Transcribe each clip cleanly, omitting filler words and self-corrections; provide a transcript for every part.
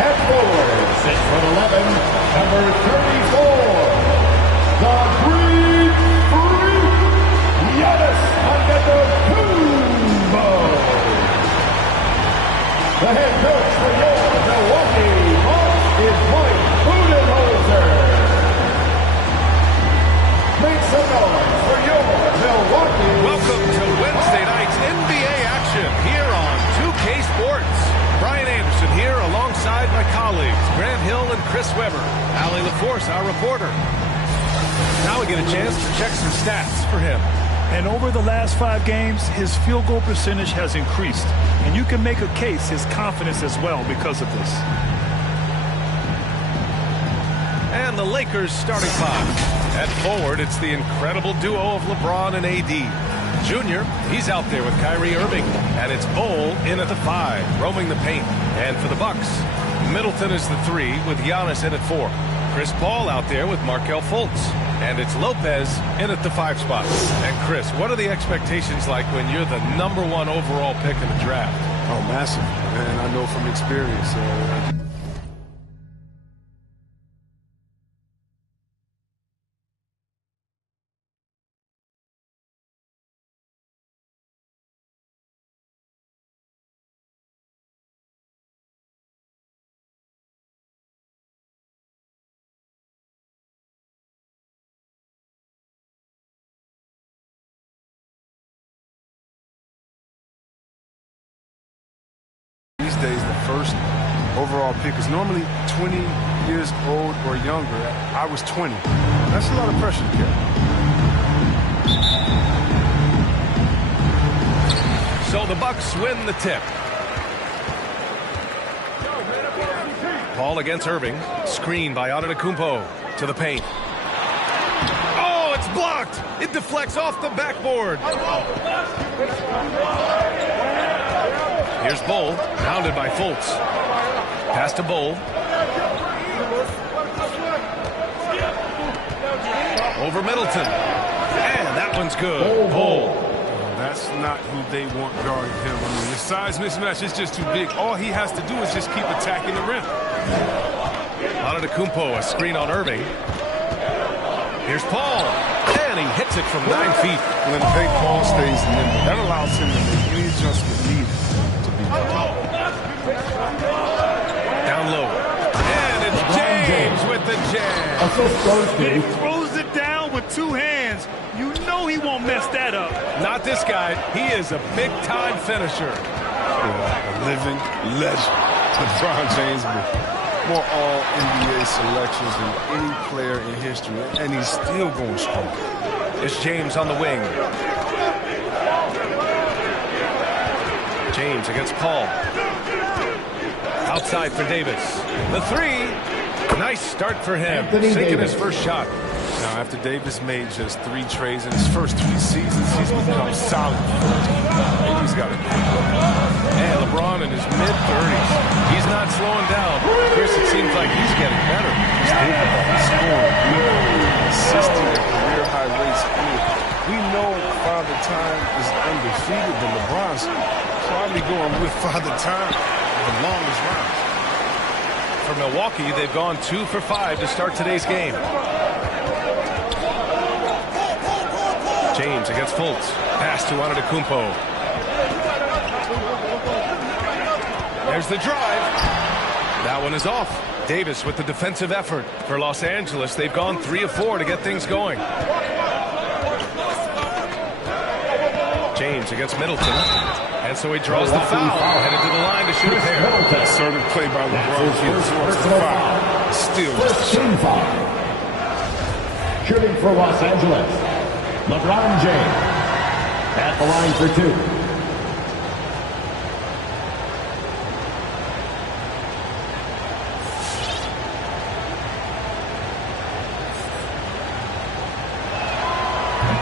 At forward, 6'11", number 34, the Green Freak, Giannis Antetokounmpo. The head coach for your Milwaukee Bucks is Mike Budenholzer. Make some noise for your Milwaukee. Welcome to Wednesday night's NBA action here on 2K Sports. Brian Anderson here alongside my colleagues Grant Hill and Chris Webber. Allie LaForce, our reporter. Now we get a chance to check some stats for him. And over the last 5 games, his field goal percentage has increased. And you can make a case his confidence as well because of this. And the Lakers starting 5. At forward, it's the incredible duo of LeBron and AD. Junior, he's out there with Kyrie Irving. And it's Bol in at the 5, roaming the paint. And for the Bucks, Middleton is the 3 with Giannis in at 4. Chris Paul out there with Markelle Fultz. And it's Lopez in at the 5 spot. And Chris, what are the expectations like when you're the #1 overall pick in the draft? Oh, massive. And I know from experience. These days, the first overall pick is normally 20 years old or younger. I was 20. That's a lot of pressure to carry. So the Bucks win the tip. Paul against Irving. Screen by Antetokounmpo to the paint. Oh, it's blocked. It deflects off the backboard. Here's Bol, pounded by Fultz. Pass to Bol. Over Middleton. And that one's good. Bol. That's not who they want guarding him. I mean, the size mismatch is just too big. All he has to do is just keep attacking the rim. Antetokounmpo, a screen on Irving. Here's Paul. And he hits it from 9 feet. When Paul stays nimble, that allows him to make any adjustment needed. Down low. And it's James with the jam. He throws it down with 2 hands. You know he won't mess that up. Not this guy. He is a big-time finisher. A living legend. LeBron James with more all-NBA selections than any player in history. And he's still going strong. It's James on the wing. James against Paul. Outside for Davis. The 3. Nice start for him. Sinking his first shot. Now, after Davis made just 3 trades in his first 3 seasons, he's become solid. He's got it. And LeBron in his mid-30s. He's not slowing down. Chris, it seems like he's getting better. He's scoring consistent at career-high rates. I mean, we know Father Time is undefeated, but LeBron's probably going with Father Time the longest round. For Milwaukee, they've gone 2 for 5 to start today's game. James against Fultz. Pass to Antetokounmpo. There's the drive. That one is off. Davis with the defensive effort. For Los Angeles, they've gone 3 of 4 to get things going. James against Middleton. And so he draws the foul. Headed to the line to shoot a pair. Assertive play by LeBron. Still just a shot. Shooting for Los Angeles, LeBron James at the line for 2.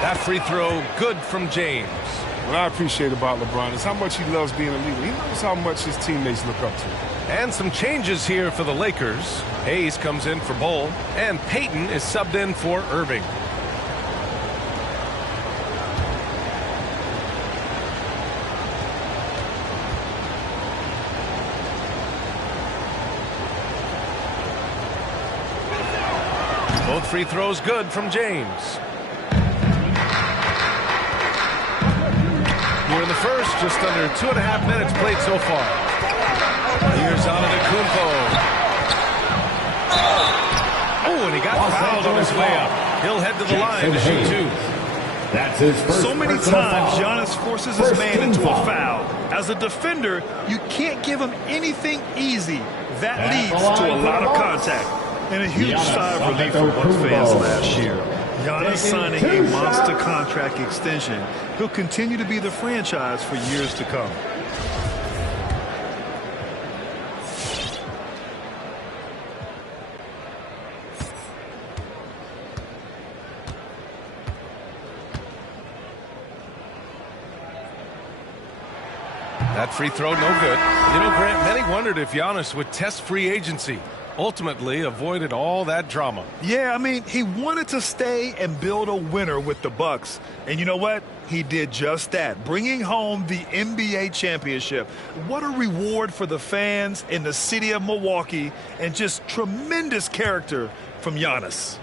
That free throw good from James. What I appreciate about LeBron is how much he loves being a leader. He knows how much his teammates look up to him. And some changes here for the Lakers. Hayes comes in for Bol, and Payton is subbed in for Irving. Both free throws good from James. Here in the first, just under 2.5 minutes played so far. Here's Antetokounmpo. Oh, and he got fouled on his way up. He'll head to the line to shoot 2. That's his first. So many times Giannis forces his man into a foul. As a defender, you can't give him anything easy. That leads to a lot of contact. And a huge sigh of relief for Bucks fans last year. Giannis signing a monster contract extension. He'll continue to be the franchise for years to come. That free throw, no good. You know, Grant, many wondered if Giannis would test free agency. Ultimately avoided all that drama. Yeah, I mean, he wanted to stay and build a winner with the Bucks. And you know what? He did just that, bringing home the NBA championship. What a reward for the fans in the city of Milwaukee, and just tremendous character from Giannis.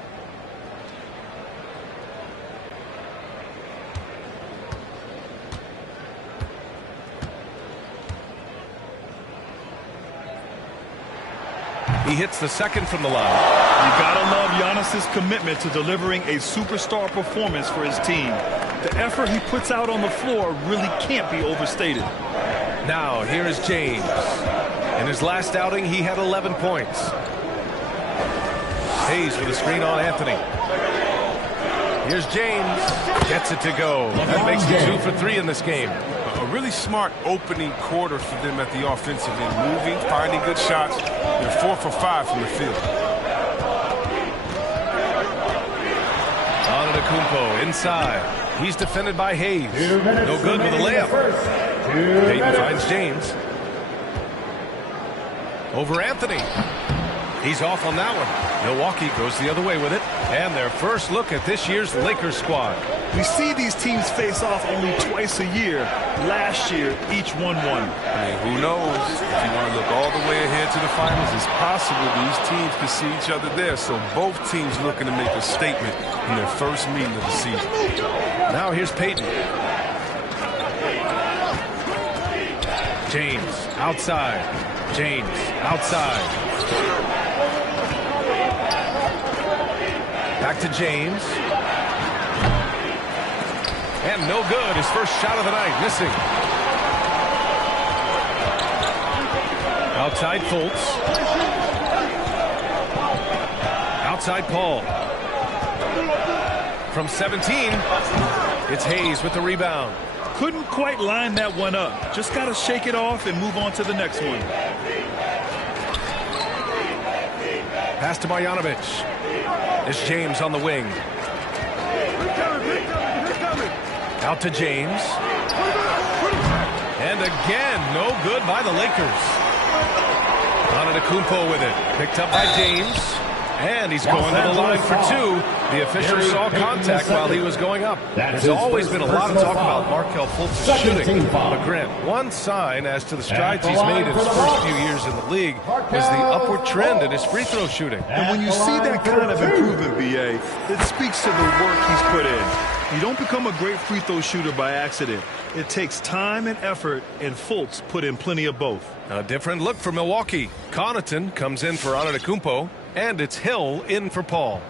He hits the second from the line. You gotta love Giannis's commitment to delivering a superstar performance for his team. The effort he puts out on the floor really can't be overstated. Now, here is James. In his last outing, he had 11 points. Hayes with a screen on Anthony. Here's James. Gets it to go. That makes it 2 for 3 in this game. A really smart opening quarter for them at the offensive end. Moving, finding good shots. They're 4 for 5 from the field. Antetokounmpo inside. He's defended by Hayes. No good with a layup. Payton finds James. Over Anthony. He's off on that one. Milwaukee goes the other way with it. And their first look at this year's Lakers squad. We see these teams face off only twice a year. Last year, each won one. I mean, who knows? If you want to look all the way ahead to the finals, it's possible these teams can see each other there. So both teams looking to make a statement in their first meeting of the season. Now here's Payton. James outside. James outside. Back to James. And no good. His first shot of the night. Missing. Outside Fultz. Outside Paul. From 17, it's Hayes with the rebound. Couldn't quite line that one up. Just got to shake it off and move on to the next one. Pass to Marjanovic. It's James on the wing. Out to James. And again, no good by the Lakers. Antetokounmpo with it. Picked up by James. And he's going to the line for 2. The official saw contact while he was going up. There's always been a lot of talk about Markelle Fultz's shooting. But Grant, one sign as to the strides he's made in his first few years in the league was the upward trend in his free throw shooting. And when you see that kind of improvement, B.A., it speaks to the work he's put in. You don't become a great free throw shooter by accident. It takes time and effort, and Fultz put in plenty of both. A different look for Milwaukee. Connaughton comes in for Antetokounmpo, and it's Hill in for Paul.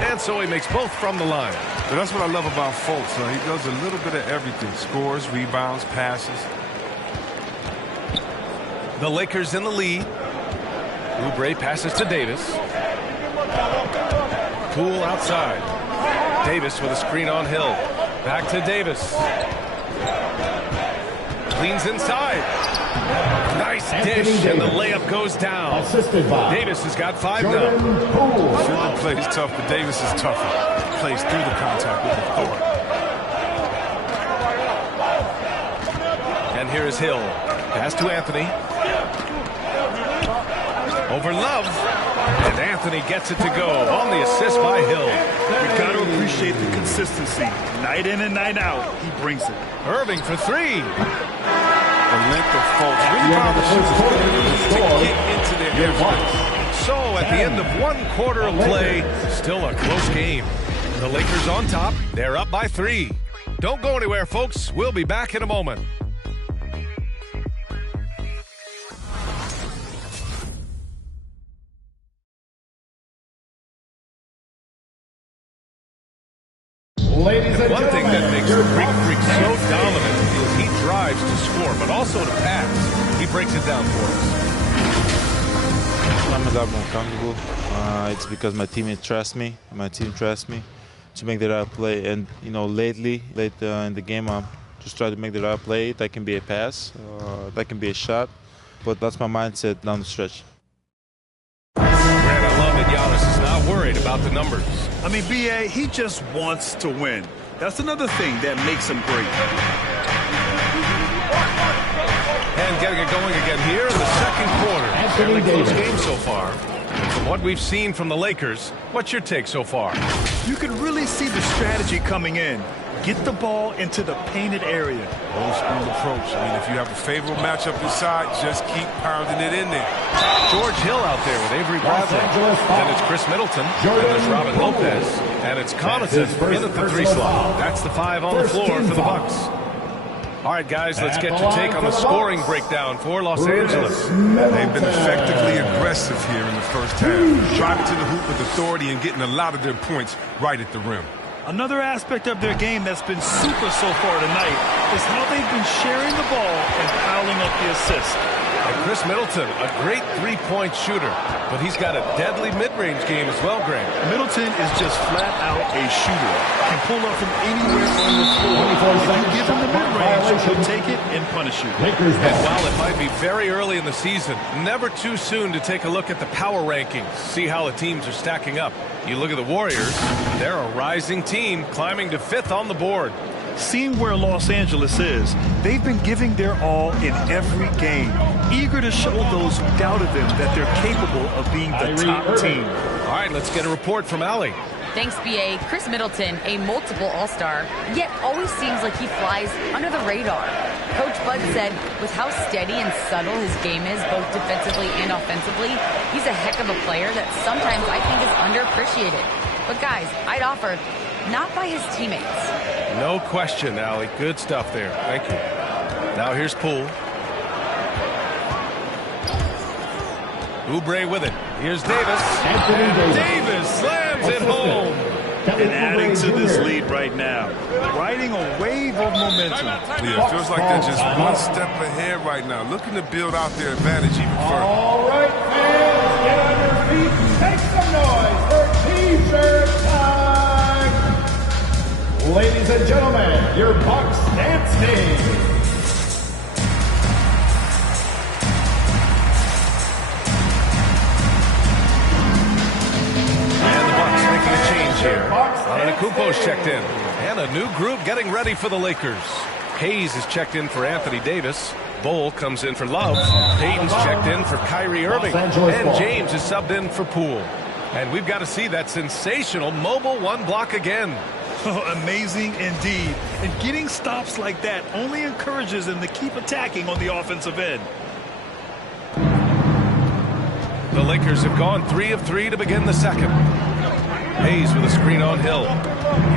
And so he makes both from the line. But that's what I love about Fultz. He does a little bit of everything. Scores, rebounds, passes. The Lakers in the lead. Oubre passes to Davis. Poole outside. Davis with a screen on Hill. Back to Davis. Cleans inside. Nice dish, and the layup goes down. Davis has got 5 now. Fielding plays tough, but Davis is tougher. Plays through the contact with authority. And here is Hill. Pass to Anthony. Over Love. And Anthony gets it to go on the assist by Hill. We've got to appreciate the consistency. Night in and night out, he brings it. Irving for three. The length of folks really to get into their areas. So at the end of one quarter of play, still a close game. The Lakers on top. They're up by 3. Don't go anywhere, folks. We'll be back in a moment. Ladies and One thing that makes the Greek Freak so Freak dominant is he drives to score, but also to pass. He breaks it down for us. I'm more comfortable. It's because my teammates trust me. My team trusts me to make the right play. And late in the game, I'm just trying to make the right play. That can be a pass, that can be a shot, but that's my mindset down the stretch. Grant, I love that Giannis is not worried about the numbers. I mean, B.A., he just wants to win. That's another thing that makes him great. And getting it going again here in the second quarter. Fairly close game so far. And from what we've seen from the Lakers, what's your take so far? You can really see the strategy coming in. Get the ball into the painted area. Old school approach. I mean, if you have a favorable matchup inside, just keep pounding it in there. George Hill out there with Avery Bradley. Then it's Chris Middleton. And there's Robin Lopez. And it's Connaughton in at the 3 slot. That's the 5 on the floor for the Bucks. All right, guys, let's get your take on the scoring breakdown for Los Angeles. They've been effectively aggressive here in the first half, driving to the hoop with authority and getting a lot of their points right at the rim. Another aspect of their game that's been super so far tonight is how they've been sharing the ball and piling up the assists. And Chris Middleton, a great three-point shooter, but he's got a deadly mid-range game as well, Grant. Middleton is just flat out a shooter. Can pull up from anywhere on the floor. If you give him the mid-range, he'll take it and punish you. And while it might be very early in the season, never too soon to take a look at the power rankings, see how the teams are stacking up. You look at the Warriors, they're a rising team climbing to 5th on the board. Seeing where Los Angeles is, they've been giving their all in every game, eager to show those who doubted them that they're capable of being the top team. All right, let's get a report from Allie. Thanks, B.A. Chris Middleton, a multiple All-Star, yet always seems like he flies under the radar. Coach Bud said with how steady and subtle his game is, both defensively and offensively, he's a heck of a player that sometimes I think is underappreciated. But guys, I'd offer, not by his teammates. No question, Allie. Good stuff there. Thank you. Now here's Poole. Oubre with it. Here's Davis. And Davis slams it home. And adding to this lead right now, riding a wave of momentum. Yeah, it feels like they're just one step ahead right now, looking to build out their advantage even further. All right, fans, get on your feet. Make some noise for T-shirt time. Ladies and gentlemen, your Bucks dance team. Here. Antetokounmpo's checked in. And a new group getting ready for the Lakers. Hayes is checked in for Anthony Davis. Bol comes in for Love. Payton's checked in for Kyrie Irving. And James is subbed in for Poole. And we've got to see that sensational mobile one block again. Amazing indeed. And getting stops like that only encourages them to keep attacking on the offensive end. The Lakers have gone 3 of 3 to begin the second. Hayes with a screen on Hill.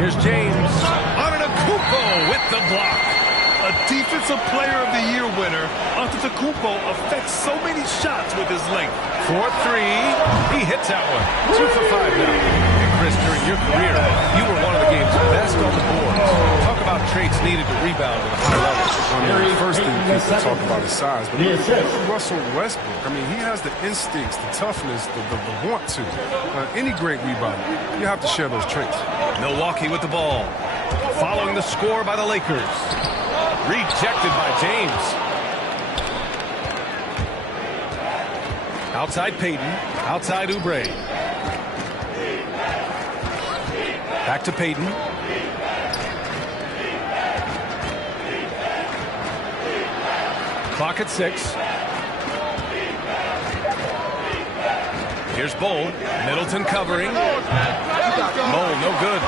Here's James. Antetokounmpo with the block. A Defensive Player of the Year winner, Antetokounmpo affects so many shots with his length. 4-3. He hits that one. 2 for 5 now. And Chris, during your career, you were one of the game's best on the board. Talk about traits needed to rebound at a high level. The first thing people talk about is size, but look at Russell Westbrook. I mean, he has the instincts, the toughness, the want to. Any great rebounder, you have to share those traits. Milwaukee with the ball. Following the score by the Lakers. Rejected by James. Outside Payton. Outside Oubre. Back to Payton. Clock at 6. Here's Bowl. Middleton covering. Bowl, no good.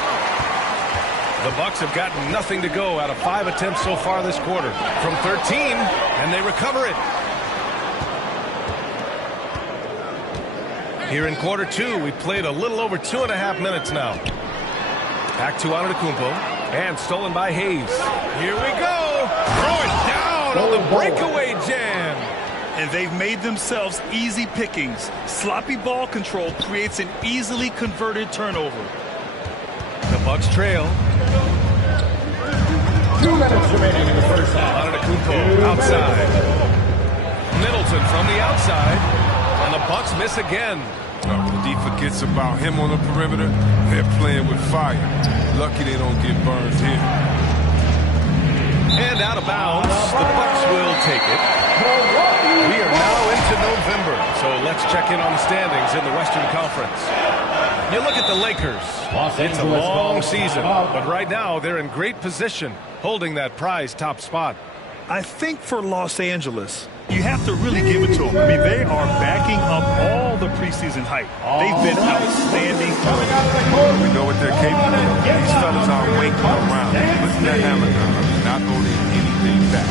The Bucks have gotten nothing to go out of 5 attempts so far this quarter. From 13, and they recover it. Here in quarter 2, we played a little over 2.5 minutes now. Back to Antetokounmpo, and stolen by Hayes. Here we go. Throw it down on the breakaway jam. And they've made themselves easy pickings. Sloppy ball control creates an easily converted turnover. The Bucks trail. 2 minutes remaining in the first half. Antetokounmpo outside. Middleton from the outside. And the Bucks miss again. The D forgets about him on the perimeter. They're playing with fire. Lucky they don't get burned here. And out of bounds. The Bucks will take it. We are now into November, so let's check in on the standings in the Western Conference. You look at the Lakers. It's a long season, but right now they're in great position, holding that prize top spot. I think for Los Angeles, you have to really give it to them. I mean, they are backing up all the preseason hype. They've been outstanding. We know what they're capable of. These fellas are waiting around, putting their hammer down, not holding anything back.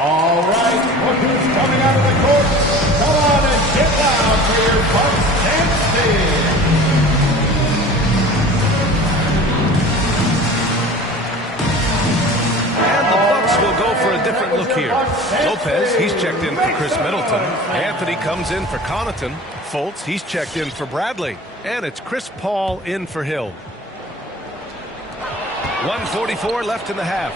All right, look who's coming out of the court. Come on and get down for your Bucks and Steve. And the Bucks will go for a different look here. Lopez, he's checked in for Chris Middleton. Anthony comes in for Connaughton. Fultz, he's checked in for Bradley. And it's Chris Paul in for Hill. 1:44 left in the half.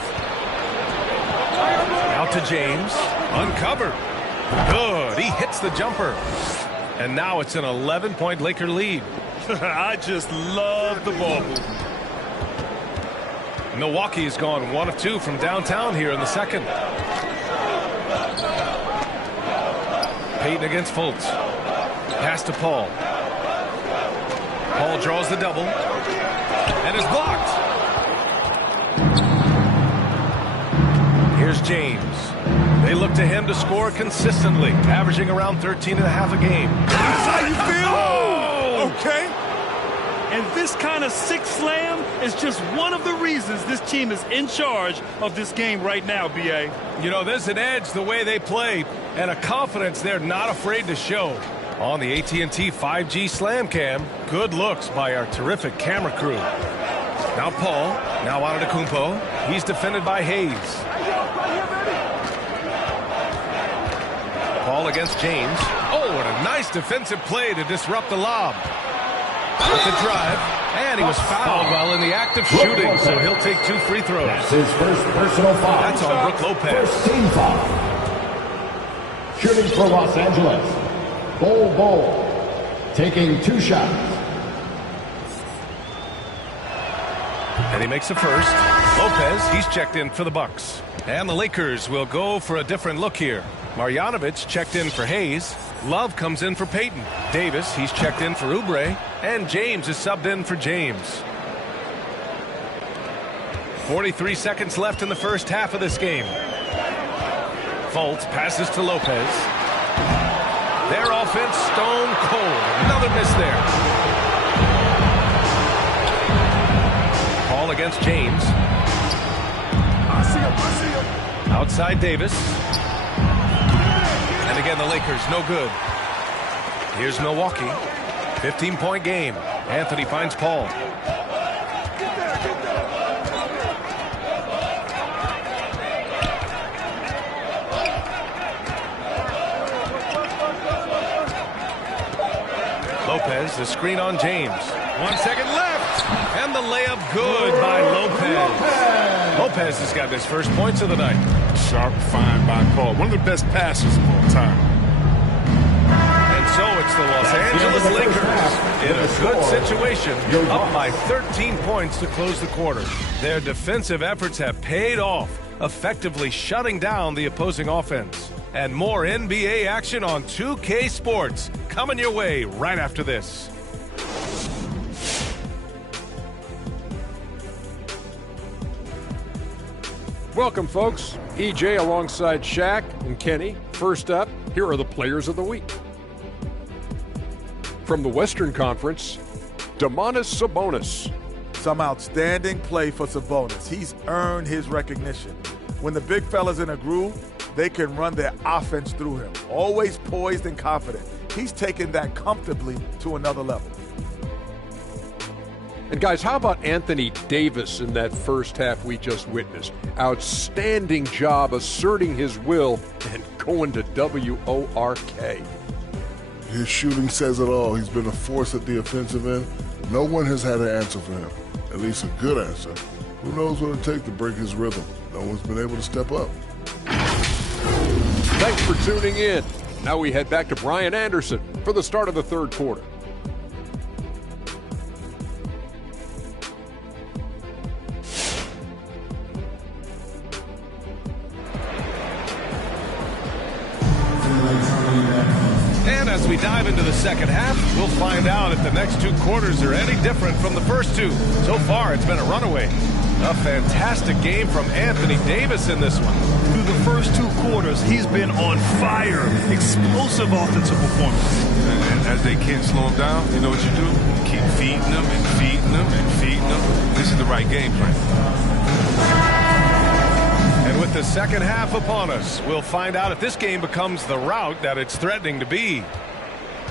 Out to James. Uncovered. Good. He hits the jumper. And now it's an 11-point Laker lead. I just love the ball movement. Milwaukee has gone 1 of 2 from downtown here in the second. Payton against Fultz. Pass to Paul. Paul draws the double. And is blocked. Here's James. They look to him to score consistently, averaging around 13.5 a game. That's how you feel? Oh, okay. And this kind of sick slam is just one of the reasons this team is in charge of this game right now, B.A. You know, there's an edge the way they play and a confidence they're not afraid to show. On the AT&T 5G Slam Cam, good looks by our terrific camera crew. Now Paul, now Antetokounmpo. He's defended by Hayes. Paul against James. Oh, what a nice defensive play to disrupt the lob. With the drive, and he was fouled while in the act of shooting, so he'll take 2 free throws. That's his first personal foul. That's on Brook Lopez. First team foul. Shooting for Los Angeles. Bol, taking 2 shots. And he makes the first. Lopez, he's checked in for the Bucks. And the Lakers will go for a different look here. Marjanovic checked in for Hayes. Love comes in for Payton. Davis, he's checked in for Oubre. And James is subbed in for James. 43 seconds left in the first half of this game. Fultz passes to Lopez. Their offense stone cold. Another miss there. Paul against James. I see him. Outside Davis. And again, the Lakers, no good. Here's Milwaukee. 15-point game. Anthony finds Paul. Lopez, the screen on James. 1 second left. And the layup good by Lopez. Lopez has got his first points of the night. Sharp find by Paul. One of the best passes of all time. And so it's the Los Angeles Lakers in a good situation, up by 13 points to close the quarter. Their defensive efforts have paid off, effectively shutting down the opposing offense. And more NBA action on 2K Sports coming your way right after this. Welcome, folks. EJ alongside Shaq and Kenny. First up, here are the players of the week. From the Western Conference, Domantas Sabonis. Some outstanding play for Sabonis. He's earned his recognition. When the big fella's in a groove, they can run their offense through him. Always poised and confident. He's taken that comfortably to another level. And guys, how about Anthony Davis in that first half we just witnessed? Outstanding job asserting his will and going to WORK. His shooting says it all. He's been a force at the offensive end. No one has had an answer for him, at least a good answer. Who knows what it takes to break his rhythm? No one's been able to step up. Thanks for tuning in. Now we head back to Brian Anderson for the start of the third quarter. And as we dive into the second half, we'll find out if the next two quarters are any different from the first two. So far, it's been a runaway. A fantastic game from Anthony Davis in this one. Through the first two quarters, he's been on fire. Explosive offensive performance. And as they can't slow him down, you know what you do? Keep feeding them and feeding them and feeding them. This is the right game plan. And with the second half upon us, we'll find out if this game becomes the rout that it's threatening to be.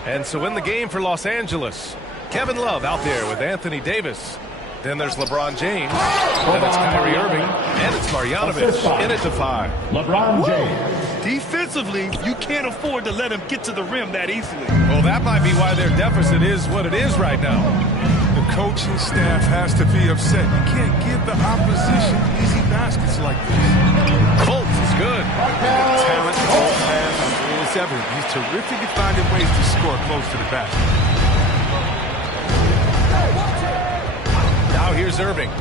And so in the game for Los Angeles, Kevin Love out there with Anthony Davis. Then there's LeBron James, then it's Kyrie Irving, and it's Marjanovic in it to 5. LeBron James. Defensively, you can't afford to let him get to the rim that easily. Well, that might be why their deficit is what it is right now. The coaching staff has to be upset. You can't give the opposition easy baskets like this. Colts is good. The talent Colt has is evident. He's terrific at finding ways to score close to the basket. Now here's Irving.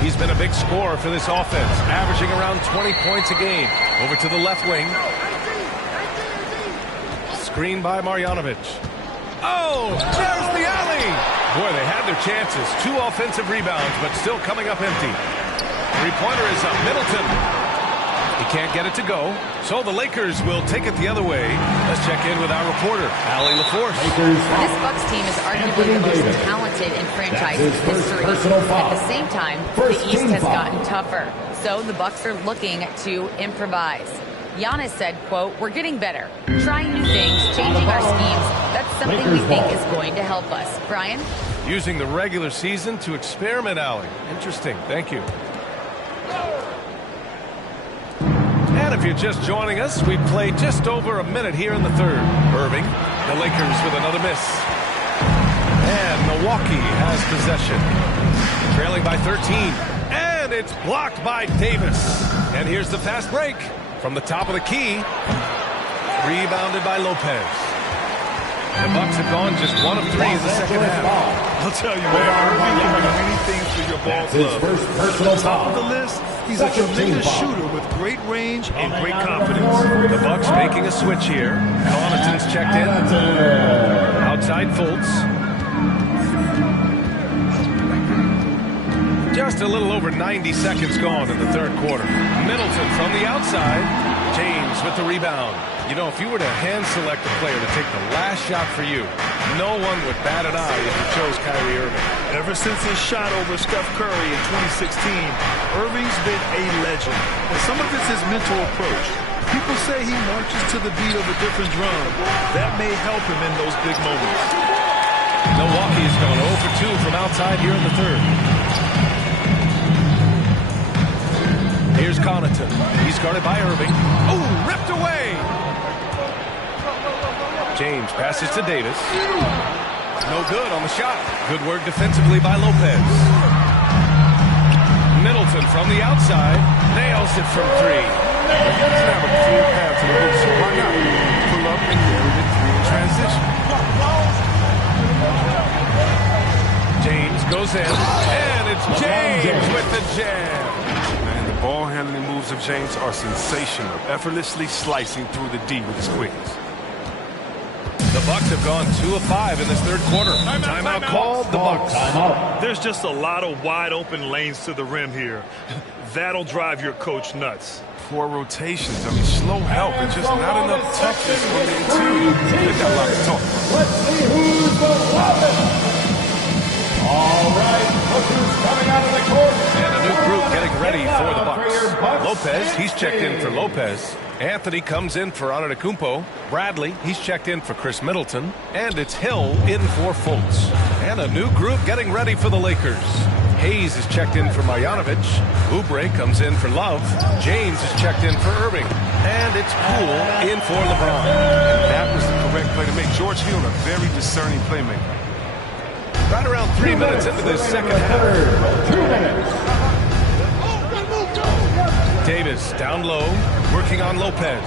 He's been a big scorer for this offense, averaging around 20 points a game. Over to the left wing. Screen by Marjanovic. Oh, there's the alley. Boy, they had their chances. 2 offensive rebounds, but still coming up empty. Three-pointer is up. Middleton. He can't get it to go. So the Lakers will take it the other way. Let's check in with our reporter, Allie LaForce. This Bucks team is arguably the most talented in franchise history. At the same time, the East has gotten tougher. So the Bucks are looking to improvise. Giannis said, quote, "We're getting better, trying new things, changing our schemes. That's something we think is going to help us." Brian? Using the regular season to experiment, Allie. Interesting. Thank you. And if you're just joining us, we played just over a minute here in the third. Irving, the Lakers with another miss. And Milwaukee has possession. Trailing by 13. And it's blocked by Davis. And here's the fast break. From the top of the key. Rebounded by Lopez. The Bucks have gone just 1 of 3 in the second half. I'll tell you, man, Irving can do many things for your ball club. At the top of the list, he's a tremendous shooter with great range and great confidence. The Bucks making a switch here. Connaughton's checked in. Outside Fultz. Just a little over 90 seconds gone in the third quarter. Middleton from the outside. James with the rebound. You know, if you were to hand select a player to take the last shot for you, no one would bat an eye if you chose Kyrie Irving. Ever since his shot over Steph Curry in 2016, Irving's been a legend. And some of it's his mental approach. People say he marches to the beat of a different drum. That may help him in those big moments. Milwaukee's gone 0 for 2 from outside here in the third. Here's Connaughton. He's guarded by Irving. Oh, ripped away. James passes to Davis. No good on the shot. Good work defensively by Lopez. Middleton from the outside. Nails it from three. He doesn't have a clear path to the hoop, so why not pull up and bury it through in transition? James goes in, and it's James with the jam. Man, the ball handling moves of James are sensational, effortlessly slicing through the D with his quickness. The Bucks have gone 2 of 5 in this third quarter. Timeout called the Bucks. There's just a lot of wide open lanes to the rim here. That'll drive your coach nuts. Poor rotations. I mean, slow help and just not enough toughness on the interior. They got a lot to talk about. Let's see who's the weapon. All right, look who's coming out of the court. And a new group getting ready for the Bucks. Lopez, he's checked in for Lopez. Anthony comes in for Antetokounmpo. Bradley, he's checked in for Chris Middleton. And it's Hill in for Fultz. And a new group getting ready for the Lakers. Hayes is checked in for Marjanovic. Oubre comes in for Love. James is checked in for Irving. And it's Poole in for LeBron. And that was the correct play to make. George Hill, a very discerning playmaker. Right around 3 minutes into this second half. 2 minutes. Davis down low, working on Lopez.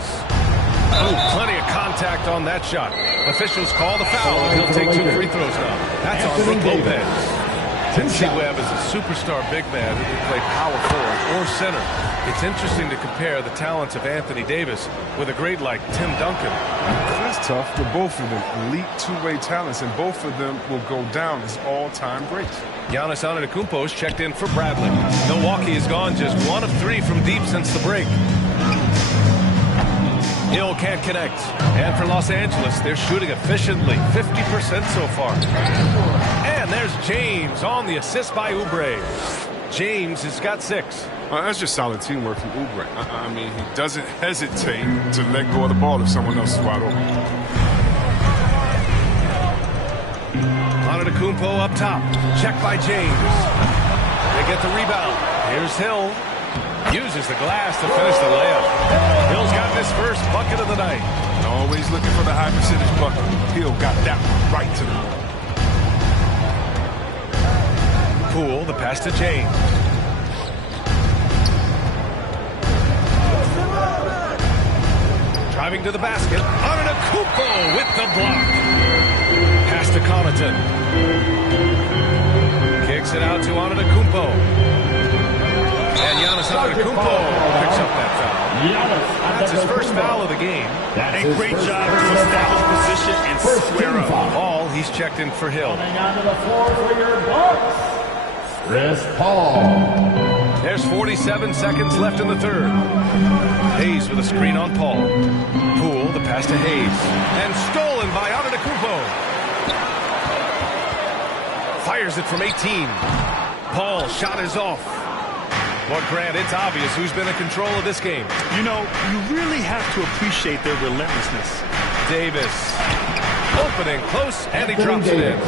Oh, plenty of contact on that shot. Officials call the foul, and he'll take 2 free throws now. That's on Brook Lopez. Tennessee Webb is a superstar big man who can play power forward or center. It's interesting to compare the talents of Anthony Davis with a great like Tim Duncan. That's tough, but both of them elite two-way talents, and both of them will go down as all-time greats. Giannis Antetokounmpo is checked in for Bradley. Milwaukee has gone just 1 of 3 from deep since the break. Hill can't connect. And for Los Angeles, they're shooting efficiently, 50% so far. And there's James on the assist by Oubre. James has got 6. That's just solid teamwork from Oubre. I mean, he doesn't hesitate to let go of the ball if someone else is wide open. Antetokounmpo up top. Checked by James. They get the rebound. Here's Hill. Uses the glass to finish the layup. Hill's got his first bucket of the night. Always looking for the high percentage bucket. Hill got that one right to the ball. Poole, the pass to James. Driving to the basket. Antetokounmpo with the block. Pass to Connaughton. Kicks it out to Antetokounmpo. And Giannis Antetokounmpo picks up that foul. That's his first foul of the game. A great job to establish position and square up. Ball, he's checked in for Hill. Coming onto the floor for your Bucks, Chris Paul. There's 47 seconds left in the third. Hayes with a screen on Paul. Poole, the pass to Hayes. And stolen by Antetokounmpo. Fires it from 18. Paul, shot is off. Well, Grant, it's obvious who's been in control of this game. You know, you really have to appreciate their relentlessness. Davis. Opening close, and he drops it in.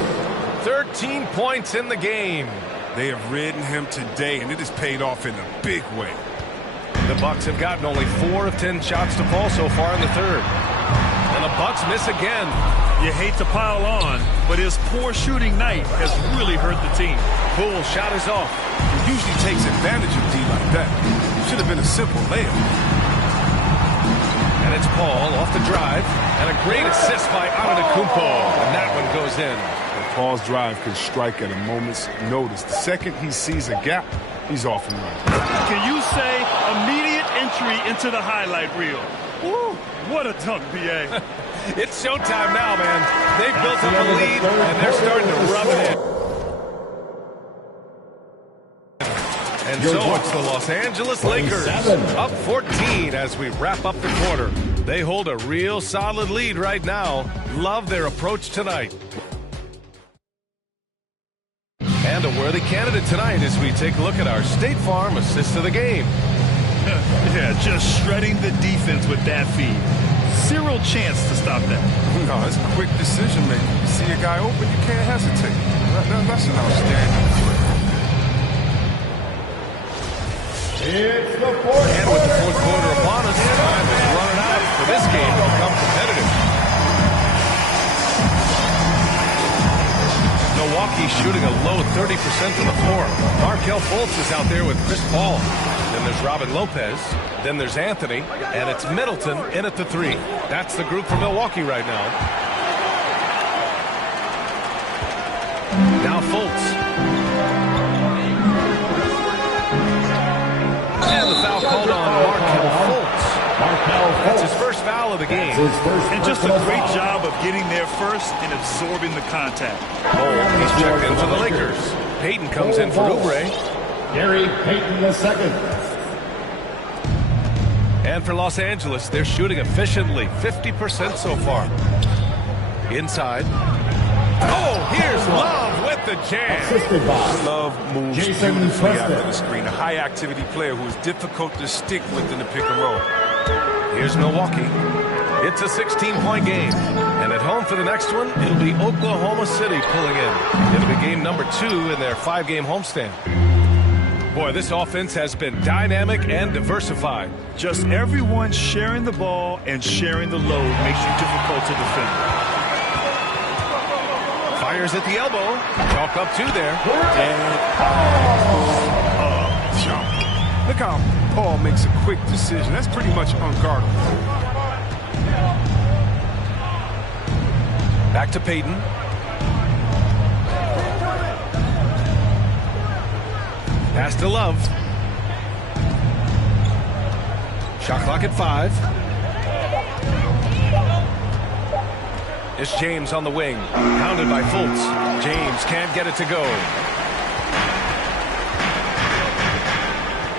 13 points in the game. They have ridden him today, and it has paid off in a big way. The Bucks have gotten only 4 of 10 shots to fall so far in the third. And the Bucks miss again. You hate to pile on, but his poor shooting night has really hurt the team. Poole shot is off. He usually takes advantage of D like that. Should have been a simple layup. And it's Paul off the drive. And a great assist by Antetokounmpo. And that one goes in. And Paul's drive can strike at a moment's notice. The second he sees a gap, he's off and running. Can you say immediate entry into the highlight reel? Woo, what a dunk, B.A. It's showtime now, man. They've built up a lead, and they're starting to rub it in. And so it's the Los Angeles Lakers up 14 as we wrap up the quarter. They hold a real solid lead right now. Love their approach tonight. And a worthy candidate tonight as we take a look at our State Farm assist of the game. Yeah, just shredding the defense with that feed. Zero chance to stop that. No, it's quick decision making. You see a guy open, you can't hesitate. That's an outstanding play. It's the fourth And with the fourth quarter upon us, time is running out for this game to become competitive. Milwaukee shooting a low 30% from the floor. Markelle Fultz is out there with Chris Paul. Then there's Robin Lopez. Then there's Anthony. And it's Middleton in at the 3. That's the group for Milwaukee right now. Now Fultz. And the foul called on Markelle Fultz. That's his first foul of the game. And just a great job of getting there first and absorbing the contact. He's checked in for the Lakers. Payton comes in for Oubre. Gary Payton II. And for Los Angeles, they're shooting efficiently, 50% so far. Inside. Oh, here's Love with the jam. Love moves Jason beautifully Preston. after the screen. A high-activity player who is difficult to stick with in the pick and roll. Here's Milwaukee. It's a 16-point game. And at home for the next one, it'll be Oklahoma City pulling in. It'll be game number 2 in their 5-game homestand. Boy, this offense has been dynamic and diversified. Just everyone sharing the ball and sharing the load makes you difficult to defend. Fires at the elbow. Chalk up 2 there. Jump. Look how Paul makes a quick decision. That's pretty much unguardable. Back to Payton. Pass to Love. Shot clock at 5. It's James on the wing. Pounded by Fultz. James can't get it to go.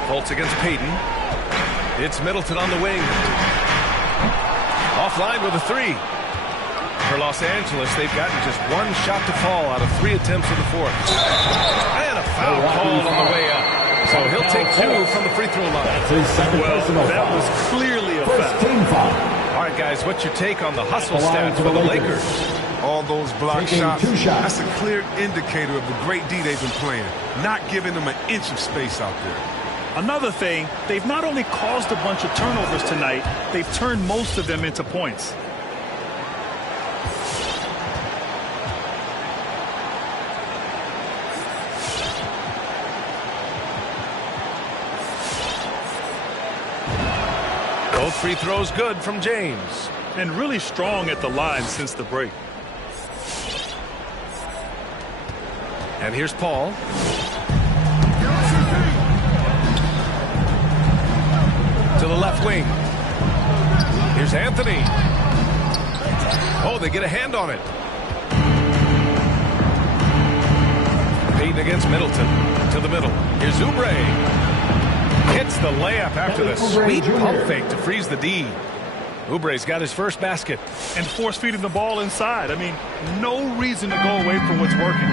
Fultz against Payton. It's Middleton on the wing. Offline with a 3. For Los Angeles, they've gotten just 1 shot to fall out of 3 attempts in the 4th. And a foul called on the way up. So he'll take 2 from the free throw line. Well, that was clearly a foul. All right, guys, what's your take on the hustle stats for the Lakers? All those block shots, that's a clear indicator of the great D they've been playing. Not giving them an inch of space out there. Another thing, they've not only caused a bunch of turnovers tonight, they've turned most of them into points. Both free throws good from James. And really strong at the line since the break. And here's Paul. To the left wing. Here's Anthony. Oh, they get a hand on it. Payton against Middleton. To the middle. Here's Oubre. Hits the layup after the sweet pump fake to freeze the D. Oubre's got his first basket. And force feeding the ball inside. I mean, no reason to go away from what's working.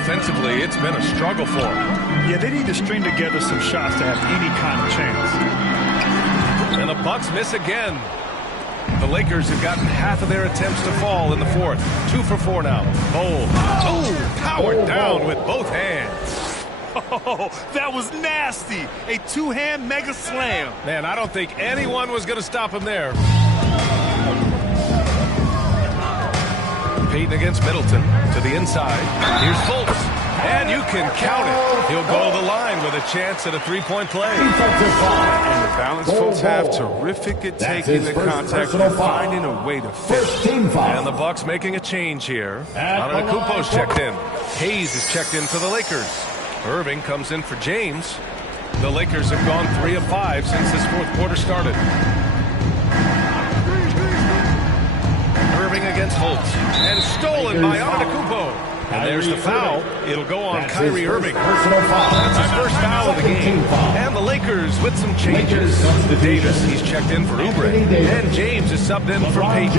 Offensively, it's been a struggle for him. Yeah, they need to string together some shots to have any kind of chance. And the Bucks miss again. The Lakers have gotten half of their attempts to fall in the 4th. 2 for 4 now. Bowl. Oh, powered down with both hands. Oh, that was nasty. A 2-hand mega slam. Man, I don't think anyone was going to stop him there. Payton against Middleton to the inside. Here's Fultz. And you can count it. He'll go to the line with a chance at a 3-point play. And the balanced folks have terrific at taking the contact and finding a way to finish. And the Bucks making a change here. Antetokounmpo's checked in. Hayes is checked in for the Lakers. Irving comes in for James. The Lakers have gone 3 of 5 since this 4th quarter started. Irving against Fultz. And stolen by Antetokounmpo. And there's the foul. It'll go on Kyrie Irving. That's his first foul of the game. And the Lakers with some changes. Davis, he's checked in for Oubre. And James is subbed in for Payton.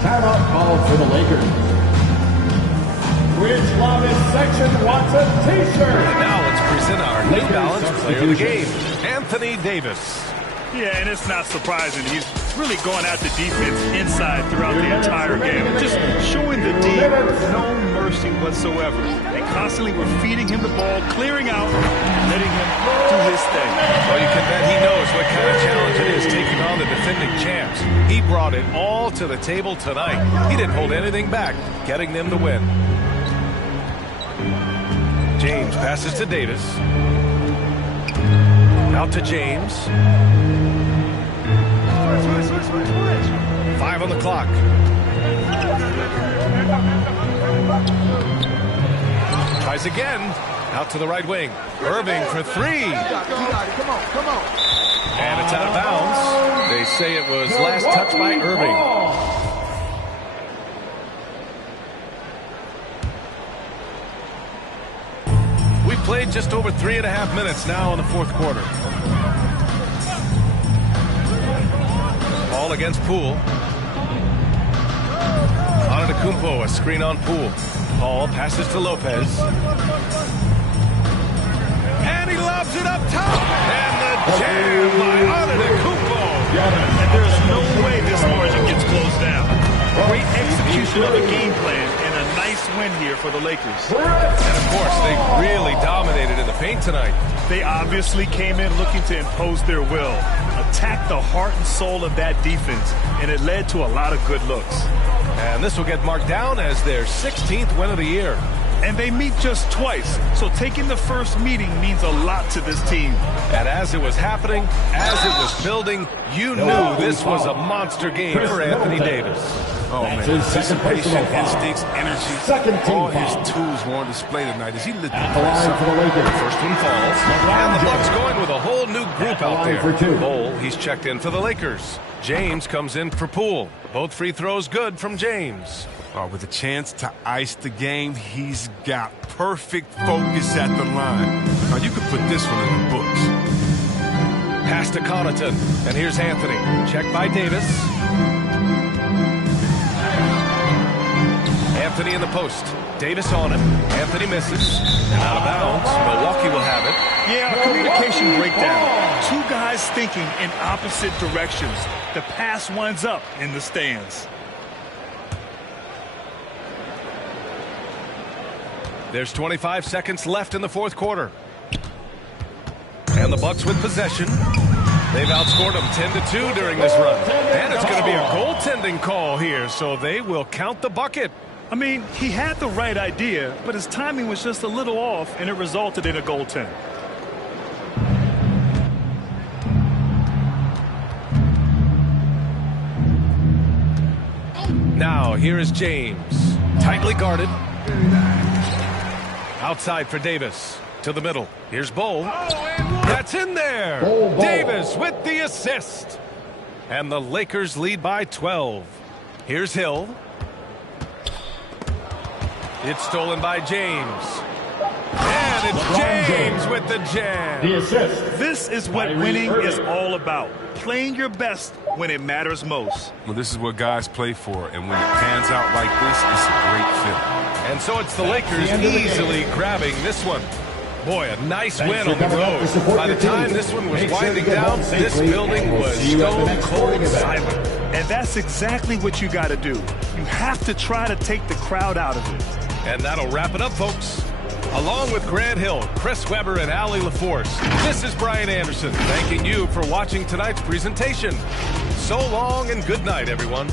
Timeout called for the Lakers. Which Lobbyist section wants a t-shirt? And now let's present our New Balance player of the game, Anthony Davis. Yeah, and it's not surprising. He's really going at the defense inside throughout the entire game. Just showing the D no mercy whatsoever. They constantly were feeding him the ball, clearing out, letting him do his thing. Well, you can bet he knows what kind of challenge it is taking on the defending champs. He brought it all to the table tonight. He didn't hold anything back, getting them to win. James passes to Davis. Out to James. 5 on the clock. Tries again. Out to the right wing. Irving for 3. Come on. And it's out of bounds. They say it was last touched by Irving. We played just over 3.5 minutes now in the fourth quarter. Ball against Poole. Antetokounmpo, a screen on Poole. Paul passes to Lopez. And he lobs it up top. And the jam by Antetokounmpo. And there's no way this margin gets closed down. Great execution of the game plan and a nice win here for the Lakers. And of course, they really dominated in the paint tonight. They obviously came in looking to impose their will, attack the heart and soul of that defense, and it led to a lot of good looks. And this will get marked down as their 16th win of the year. And they meet just twice, so taking the first meeting means a lot to this team. And as it was happening, as it was building, you knew this was a monster game for Anthony Davis. Oh, man, anticipation, instincts, energy, all his tools were on display tonight as he lit the place up. First one falls, and the Bucks going with a whole new group out there. Bowl, he's checked in for the Lakers. James comes in for Poole. Both free throws good from James. With a chance to ice the game, he's got perfect focus at the line. Now, you could put this one in the books. Pass to Connaughton, and here's Anthony. Check by Davis. Anthony in the post. Davis on him. Anthony misses. And out of bounds. Milwaukee will have it. Yeah, a communication breakdown. Two guys thinking in opposite directions. The pass winds up in the stands. There's 25 seconds left in the fourth quarter. And the Bucks with possession. They've outscored them 10-2 during this run. And it's going to be a goaltending call here, so they will count the bucket. I mean, he had the right idea, but his timing was just a little off, and it resulted in a goaltend. Now, here is James. Tightly guarded. Outside for Davis. To the middle. Here's Bowl. That's in there. Davis with the assist. And the Lakers lead by 12. Here's Hill. It's stolen by James. And it's James with the jam. This is what winning is all about. Playing your best when it matters most. Well, this is what guys play for, and when it pans out like this, it's a great feeling. And so it's the Lakers easily grabbing this one. Boy, a nice win on the road. By the time this one was winding down, this building was stone cold silent. And that's exactly what you got to do. You have to try to take the crowd out of it. And that'll wrap it up, folks. Along with Grant Hill, Chris Webber, and Allie LaForce, this is Brian Anderson thanking you for watching tonight's presentation. So long and good night, everyone.